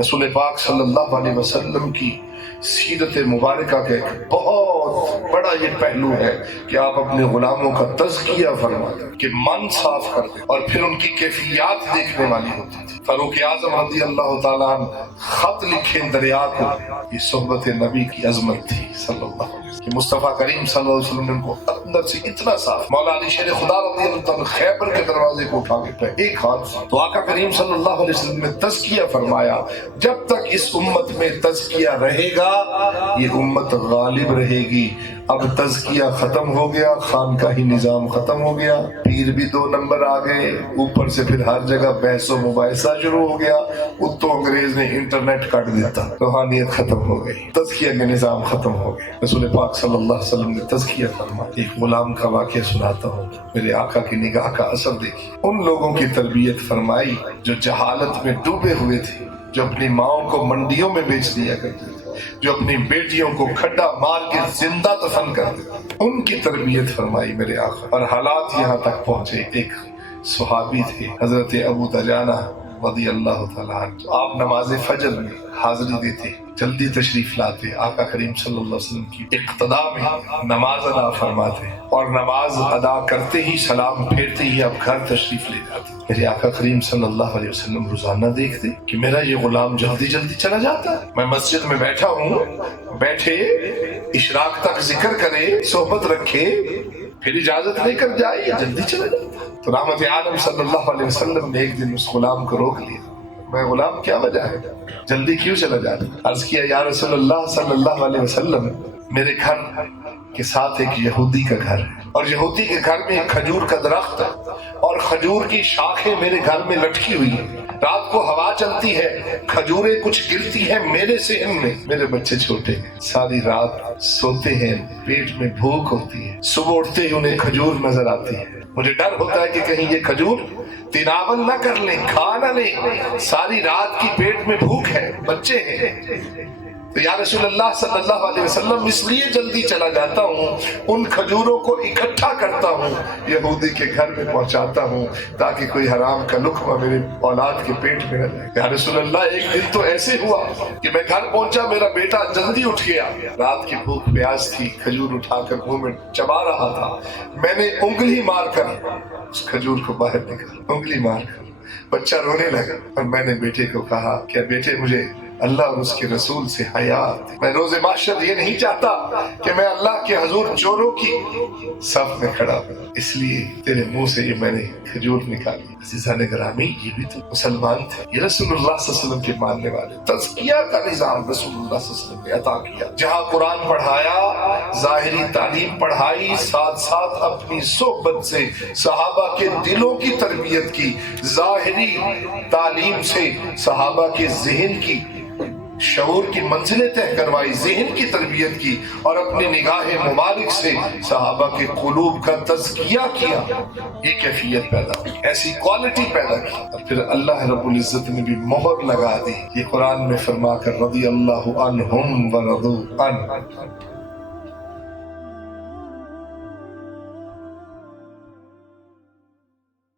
رسول پاک صلی اللہ علیہ وسلم کی سیرت مبارکہ کا ایک بہت بڑا یہ پہلو ہے کہ آپ اپنے غلاموں کا تزکیہ فرماتے ہیں کہ من صاف کر دیں، اور پھر ان کی کیفیات دیکھنے والی ہوتی تھی۔ فاروق اعظم رضی اللہ تعالیٰ عنہ خط لکھیں دریا کو، یہ صحبت نبی کی عظمت تھی صلی اللہ علیہ وسلم کہ مصطفیٰ کریم صلی اللہ علیہ وسلم نے ان کو اندر سے اتنا صاف۔ مولا علی شیر خدا رضی اللہ تعالیٰ خیبر کے دروازے کو اٹھا کے پہ ایک ہاتھ سے تو آقا کریم صلی اللہ علیہ وسلم نے تزکیہ فرمایا، جب تک اس امت میں تزکیہ رہے گا یہ امت غالب رہے گی۔ اب تزکیہ ختم ہو گیا، خانقاہی نظام ختم ہو گیا، پیر بھی 2 نمبر آ گئے، اوپر سے پھر ہر جگہ بحث و مباحثہ شروع ہو گیا، اتو انگریز نے انٹرنیٹ کاٹ دیتا، روحانیت ختم ہو گئی، تزکیہ کے نظام ختم ہو گئے۔ رسول پاک صلی اللہ علیہ وسلم نے تزکیہ فرمایا۔ ایک غلام کا واقعہ سناتا ہوں، میرے آقا کی نگاہ کا اثر دیکھیے۔ ان لوگوں کی تربیت فرمائی جو جہالت میں ڈوبے ہوئے تھے، جو اپنی ماؤں کو منڈیوں میں بیچ دیا کرتے تھے، جو اپنی بیٹیوں کو کھڈا مار کے زندہ دفن کر دیتے، ان کی تربیت فرمائی میرے آقا۔ اور حالات یہاں تک پہنچے، ایک صحابی تھے حضرت ابو دجانہ رضی اللہ تعالیٰ عنہ، آپ نماز فجر میں حاضری دیتے، جلدی تشریف لاتے، آقا کریم صلی اللہ علیہ وسلم کی اقتداء میں نماز ادا فرماتے، اور نماز ادا کرتے ہی سلام پھیرتے ہی اب گھر تشریف لے جاتے۔ میرے آقا کریم صلی اللہ علیہ وسلم روزانہ دیکھتے کہ میرا یہ غلام جلدی جلدی چلا جاتا ہے، میں مسجد میں بیٹھا ہوں، بیٹھے اشراق تک ذکر کرے، صحبت رکھے، پھر اجازت لے کر جائے یا جلدی چلا جاتا۔ تو رحمت عالم صلی اللہ علیہ وسلم نے ایک دن اس غلام کو روک لیا، میں غلام کیا وجہ ہے، جلدی کیوں چلا جاتا؟ عرض کیا یا رسول اللہ صلی اللہ علیہ وسلم، میرے گھر کے ساتھ ایک یہودی کا گھر ہے، اور یہودی کے گھر میں ایک کھجور کا درخت ہے، اور کھجور کی شاخیں میرے گھر میں لٹکی ہوئی ہیں، رات کو ہوا چلتی ہے، کھجوریں کچھ گرتی ہیں میرے صحن میں، میرے بچے چھوٹے ہیں، ساری رات سوتے ہیں، پیٹ میں بھوک ہوتی ہے، صبح اٹھتے ہی انہیں کھجور نظر آتی ہے، مجھے ڈر ہوتا ہے کہ کہیں یہ کھجور تناول نہ کر لیں، کھا نہ لیں، ساری رات کی پیٹ میں بھوک ہے، بچے ہیں۔ تو یا رسول اللہ صلی اللہ علیہ وسلم، اس لیے جلدی چلا جاتا ہوں، ان کھجوروں کو اکٹھا کرتا ہوں، یہودی کے گھر میں پہنچاتا ہوں تاکہ کوئی حرام کا لقمہ میرے اولاد کے پیٹ میں نہ جائے۔ یا رسول اللہ، ایک دن تو ایسے ہوا کہ میں گھر پہنچا، میرا بیٹا جلدی اٹھ گیا، رات کی بھوک پیاس تھی، کھجور اٹھا کر منہ میں چبا رہا تھا، میں نے انگلی مار کر اس کھجور کو باہر نکالا، انگلی مار کر، بچہ رونے لگا، اور میں نے بیٹے کو کہا کہ بیٹے مجھے اللہ اور اس کے رسول سے حیا آتی، میں روز محشر یہ نہیں چاہتا کہ میں اللہ کے حضور چوروں کی صف میں کھڑا ہوں، اس لیے تیرے منہ سے یہ میں نے کھجور نکالی۔ عزیزان گرامی، یہ بھی تو مسلمان تھے، یہ رسول اللہ صلی اللہ علیہ وسلم کے ماننے والے، تزکیہ کا نظام رسول اللہ صلی اللہ علیہ وسلم نے عطا کیا، جہاں قرآن پڑھایا، ظاہری تعلیم پڑھائی، ساتھ ساتھ اپنی صحبت سے صحابہ کے دلوں کی تربیت کی، ظاہری تعلیم سے صحابہ کے ذہن کی، شعور کی منزلیں طے کروائی، ذہن کی تربیت کی، اور اپنی نگاہ مبارک سے صحابہ کے قلوب کا تزکیہ کیا، یہ کیفیت پیدا کی، ایسی کوالٹی پیدا کی، اور پھر اللہ رب العزت نے بھی مہر لگا دی، یہ قرآن میں فرما کر رضی اللہ عنہم ورضوا عنہ،